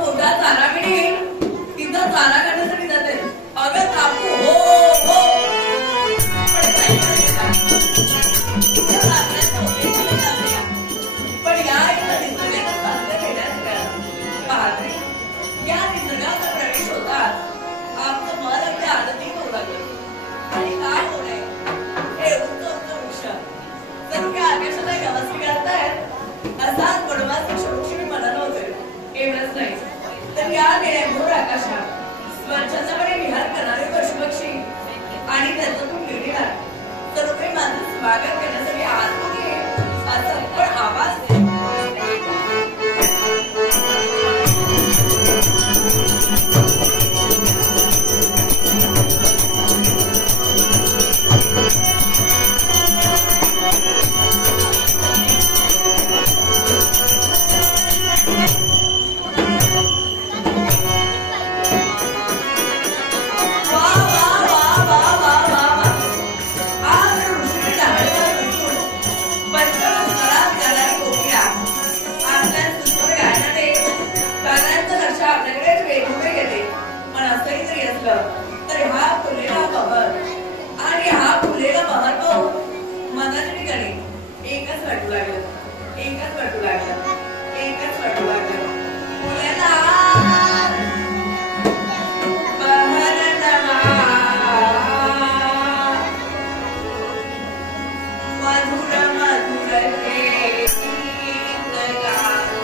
मोठा चाराकडे तिथं चारा करण्यासाठी जाते. अगं काकू हो हो पण या निसर्गाचा साथ घेण्यास पाहते. या निसर्गाचा प्रवेश होतात आमचं मन अगदी आनंदित होऊ लागलं. आणि काय होणे हे उंच उंच वृक्ष जणू काय आकाशाला गवसणी घालतायत असाच वनवासी क्षणोक्षणी मी मनाला होते. एवढंच नाही तर या निळ्याभोर आकाशात स्वच्छंदपणे विहार करणारे पशुपक्षी आणि त्याच्यातून निघणार तर तुम्ही माझं स्वागत करण्यासाठी आज कुठे असं पण आवाज तर हा फुलेला बहर आणि हा फुलेला बहर पाहून मनाच्या ठिकाणी एकच वाटू लागलं. फुलेला बहर मधुर मधुर हे गीत गाते.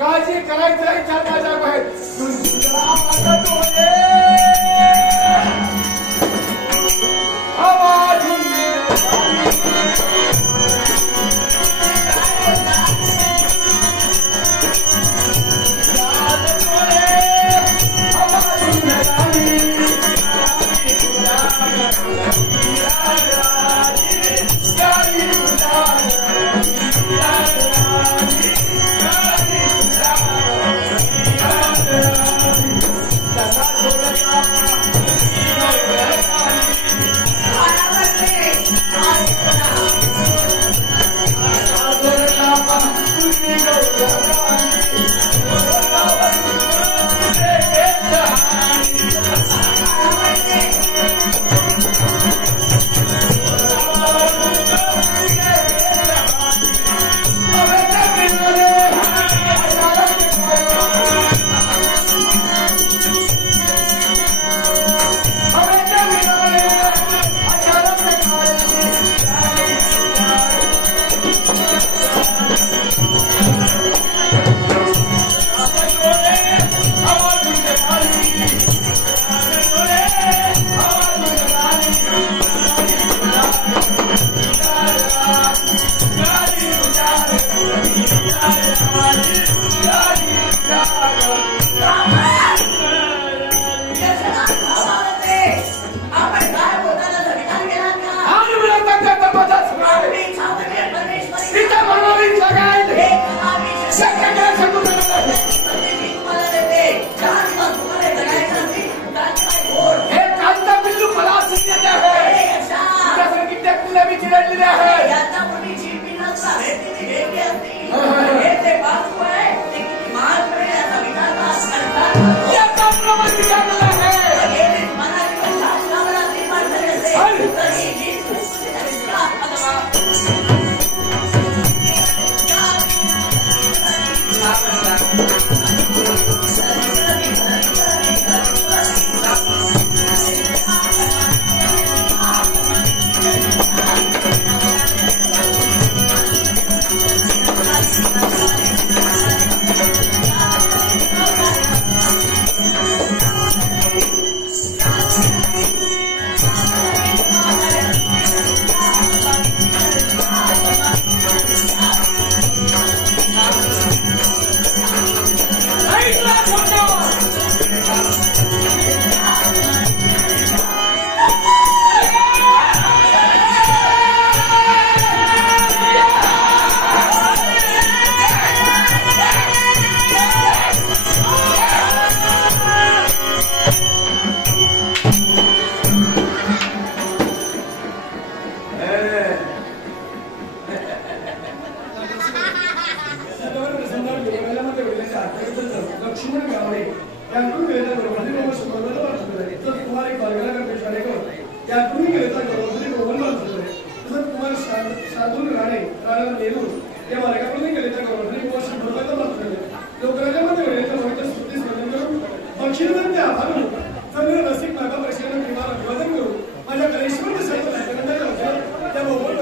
काळजी करायचं चार माझ्या बाहेर गवर्नमेंट को सुपरवाइजर बात करे तो तुम्हारी बारगाह का पेश आने को या तुम ही कहता गवर्नमेंट को बात करे तो तुम्हारे साधु राणे नेहरू ये हमारे का नहीं कहता गवर्नमेंट को सुपरवाइजर बात करे लोग राज्यामध्ये वेळेचा वैद्य सुद्धी स्पर्धा करून बक्षीसमध्ये आभार मानतात तर रसिक नागा परिषदेने किमान अभिवादन करू माझ्या करिश्माचे सर्व नागरिकांना त्या मोबाईल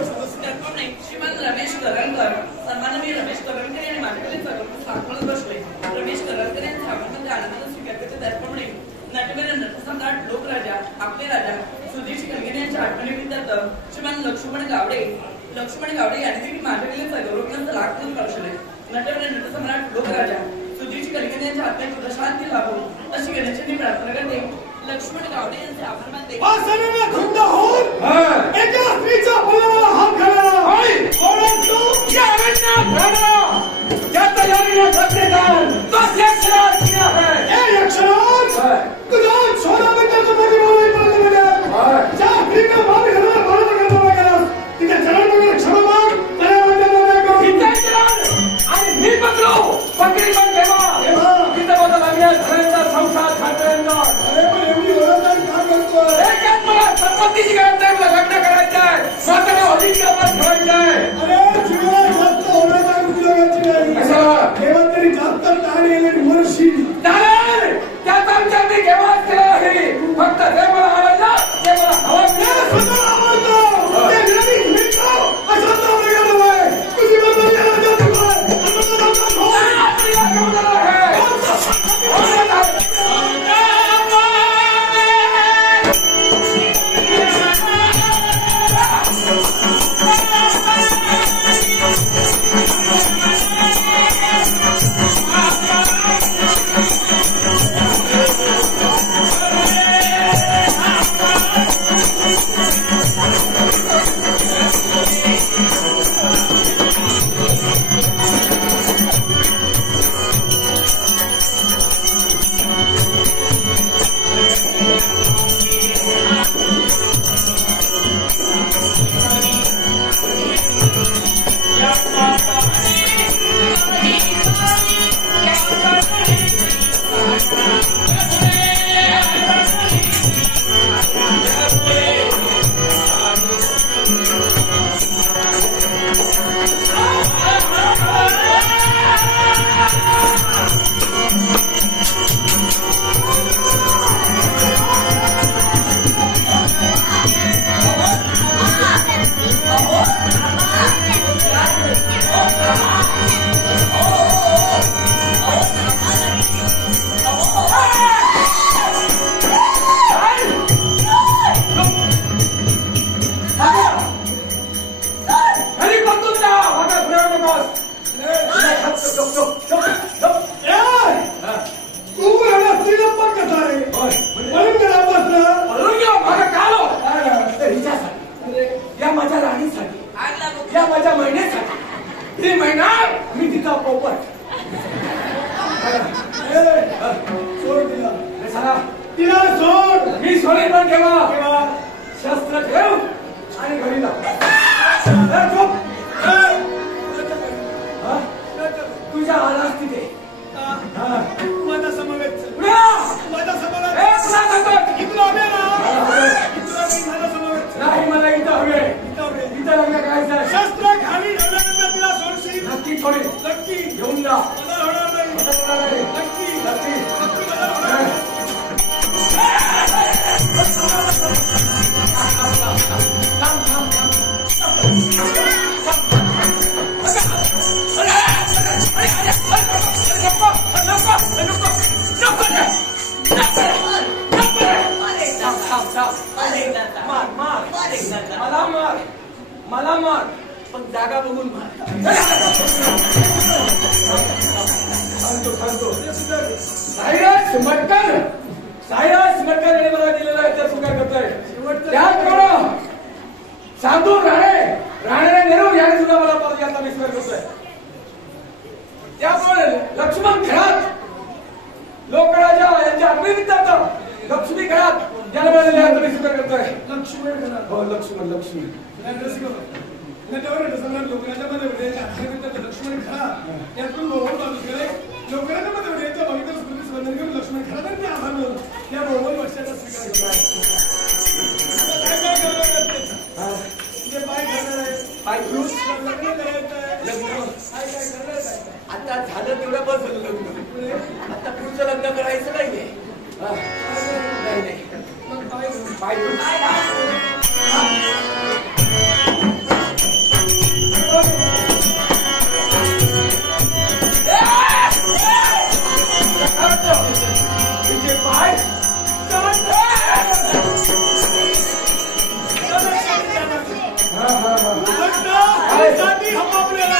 श्रीमान रमेश करंकर सन्माननीय रमेश करंकर यांनी मानकरी स्थापना बसले रमेश करंकर यांनी स्थापनेमध्ये आनंद स्वीकारण्याचे त्याचप्रमाणे नटवेर नटसम्राट लोकराजा आपले राजा सुधीर कलगिरी यांच्या आठवणीनिमित्त श्रीमान लक्ष्मण गावडे यांनी देखील माझ्याकडे गौरवग्रंथ लाखून कौशले नटवेर नटसम्राट लोकराजा सुधीर कलगिरी यांच्या आत्म्याची शांती लाभो अशी गणेशांनी प्रार्थना करते लक्ष्मण गावडे यांचे आभार मानते आसनाने खुंद होऊन एका स्त्रीचा फुलाला हात घाला ओळख तू या अरण्यात राहणा ज्याचा यारीने सत्तेदार तो यक्षराज किया है ए यक्षराज तुझा छोरा बेटा तो मोठी बोलाय पडतो म्हणजे ज्या स्त्रीने मागे घालून बाळा करतो गेला तिथे चरण वगैरे क्षमा माग मला म्हणतो नाही किती चरण आणि मी पकडी पण ठेवा तिथे बघा लागल्या घराचा संसार खात्यांना संपत्तीची गरज नाही मला लग्न करायचं आहे स्वतःला अधिकार ठेवायचं आहे अरे जीवाला जास्त होण्याचा उद्योगाची नाही तेव्हा तरी जास्त तहान येईल वर्षी चालेल त्याचा विचार मी केव्हाच केला आहे फक्त ते मला आवडलं ते मला हवं आवडतो ते विरोधी मिळतो असं तो वेगळं आहे तुझी बदल मला मार पण जागा बघून मार साईराज मटकर यांनी मला दिलेला आहे त्या स्वीकार करतोय त्याचप्रमाणे साधू राणे नेहरू यांनी सुद्धा मला पदयात्रा स्वीकार करतोय त्यामुळे लक्ष्मण घरात लोकराजा यांच्या अभिनिमित्तार्थ लक्ष्मी घरात ज्याला मला स्वीकार करतोय लक्ष्मण घरात हो लक्ष्मण लोकराजामध्ये लक्ष्मण घरात यातून लोकराजामध्ये बंधन घेऊन लक्ष्मण खरं तर त्या आव्हानं या 92 वर्षाचा स्वीकार केला. काय करणार आहे? तुझे पाय करणार आहे, पाय घेऊन लग्न करायचं आहे. काय करणार आहे? आता झालं तेवढं बस झालं लग्न. आता पुढचं लग्न करायचं नाहीये. नाही मग पाय घेऊन पाय घेऊन तुझे पाय साठी हम आपल्याला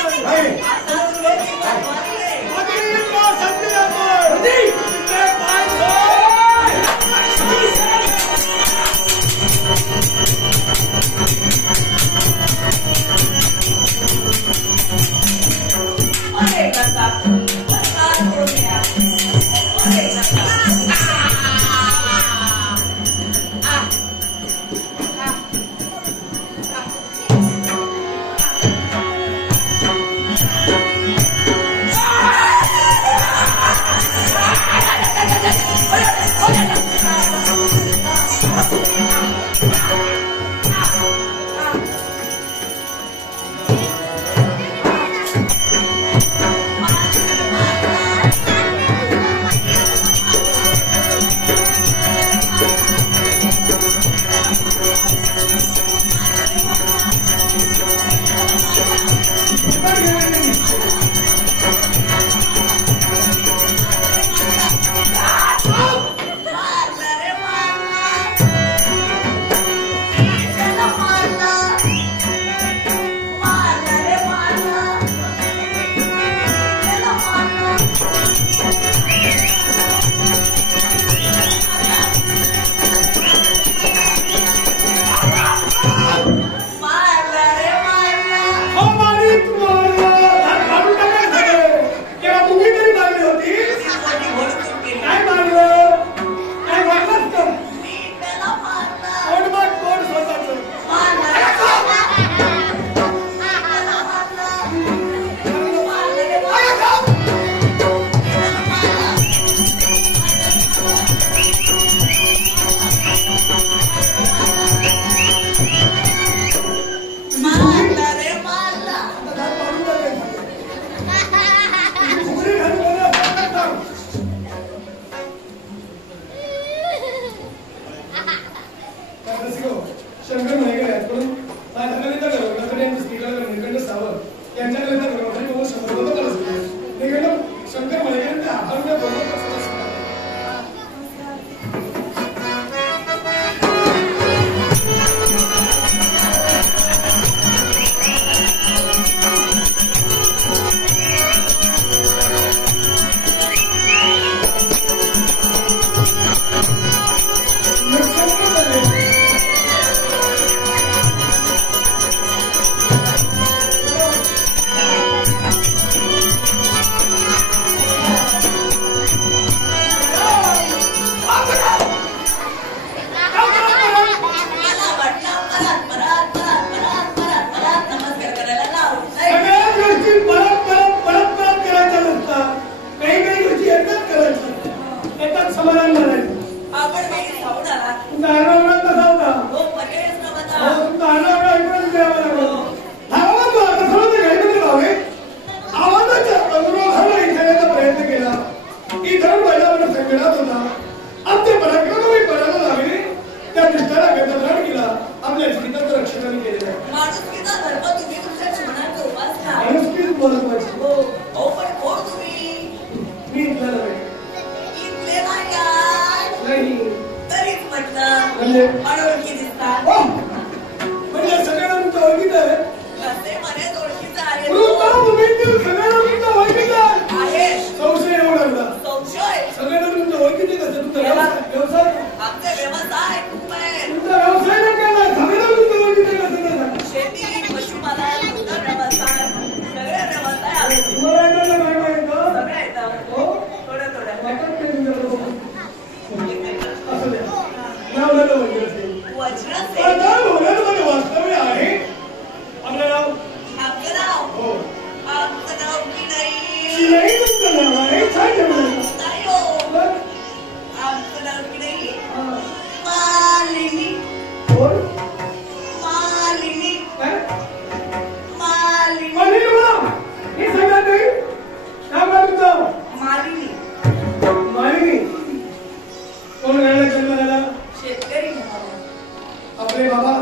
आपले बाबा